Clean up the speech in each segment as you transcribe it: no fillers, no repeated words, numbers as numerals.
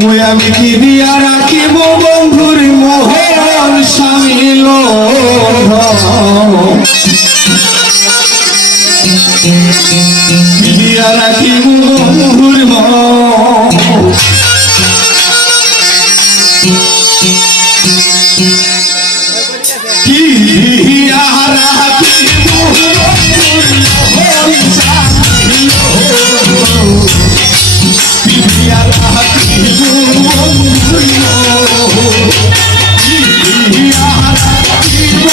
ওই আমি কি দিয়া রাখিব বন্ধুর মোহর সামিল দিয়া রাখিব বন্ধুর মোহর কি দিয়া রাখিব বন্ধুর মোহর সামিল দিয়া রাখিব বন্ধুর মোহর দিয়া রাখিব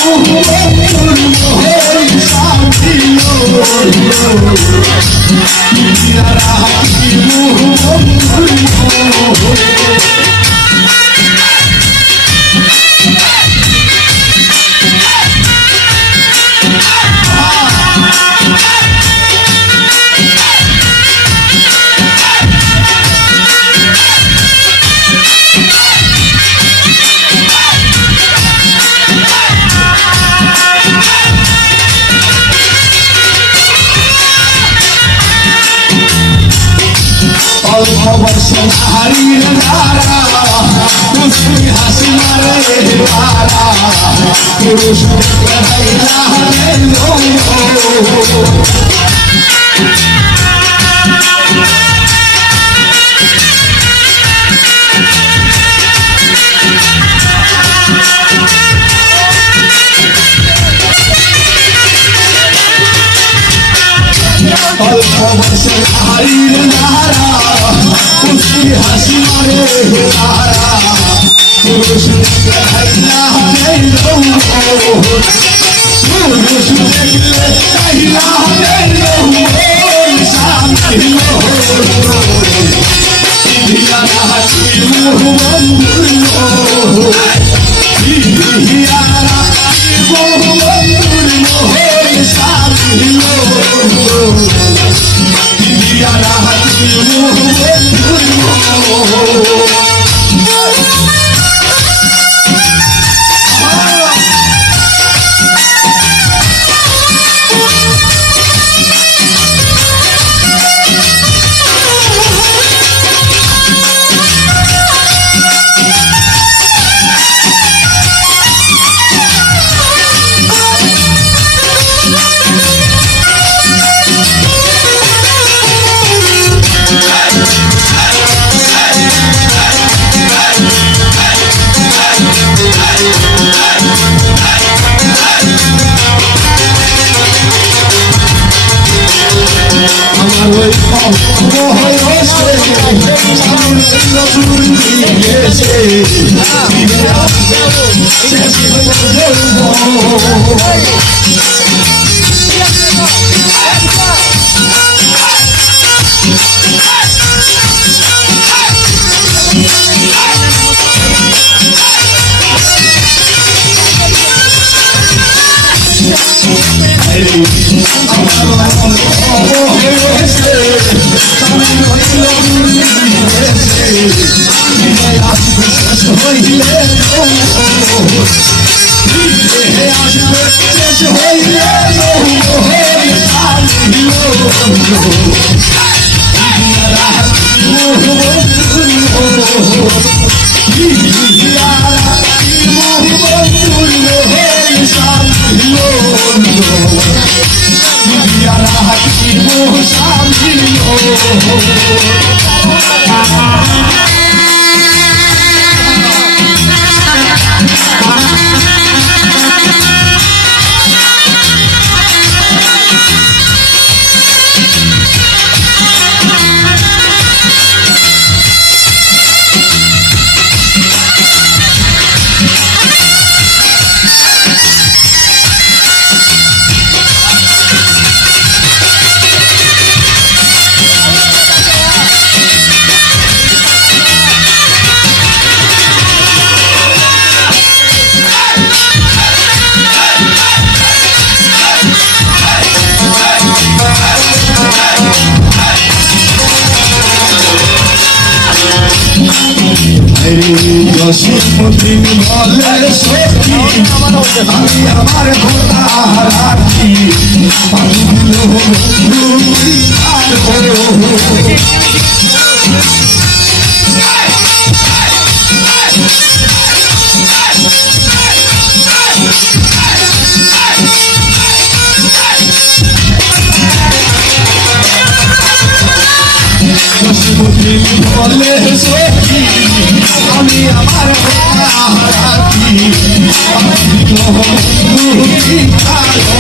বন্ধুর মোহর সামিল দিয়া রাখিব বন্ধুর মোহর অবসর হারিয়ে ধারা খুশি হাসি মারে ধারা পুরুষ অল্প বয়সে হারিয়ে ধারা খুশি হাসি মারে ধারা পুরুষ পুরুষ দেখলে কাহিলা জসীমুদ্দিন বলে সখী আমি আমার ভোলা রাখি আমি আমার রাখি দুটি কালো